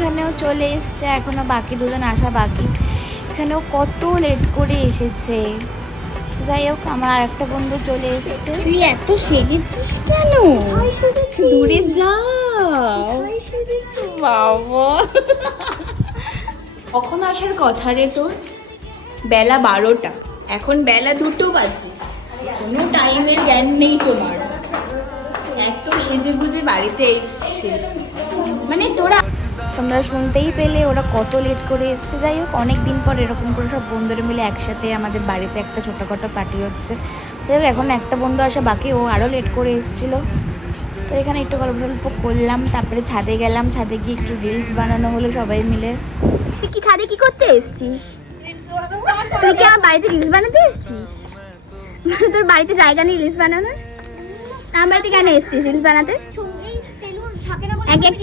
এখানেও চলে এসছে, এখনো বাকি দুজন আসা বাকি। এখানেও কত লেট করে এসেছে। যাই হোক, আমার আর একটা বন্ধু চলে এসেছে। তুই এত সেজেছিস কেন? দূরে যাও বাবা। কখন আসার কথা রে তোর? বেলা 12টা, এখন বেলা 2টো বাজে। কোনো টাইমের জ্ঞান নেই তোমার। এত সেজে গুজে বাড়িতে এসছে মানে তোরা। তোমরা শুনতেই পেলে ওরা কত লেট করে এসছে। যাই হোক, অনেক দিন পর এরকম করে সব বন্ধুরা মিলে একসাথে আমাদের বাড়িতে একটা ছোটোখাটো পার্টি হচ্ছে। যাই হোক, এখন একটা বন্ধু আসা বাকি, ও আরও লেট করে এসেছিলো। তো এখানে একটু গল্প টল্প করলাম, তারপরে ছাদে গেলাম। ছাদে গিয়ে একটু রিলস বানানো হলো সবাই মিলে। তুই কি ছাদে কি করতে এসেছিস? তুই কি আমার বাড়িতে রিলস বানাতে এসেছিস? তোর বাড়িতে জায়গা নেই রিলস বানানোর? আমার বাড়িতে কেন এসেছিস রিলস বানাতে? এক একটা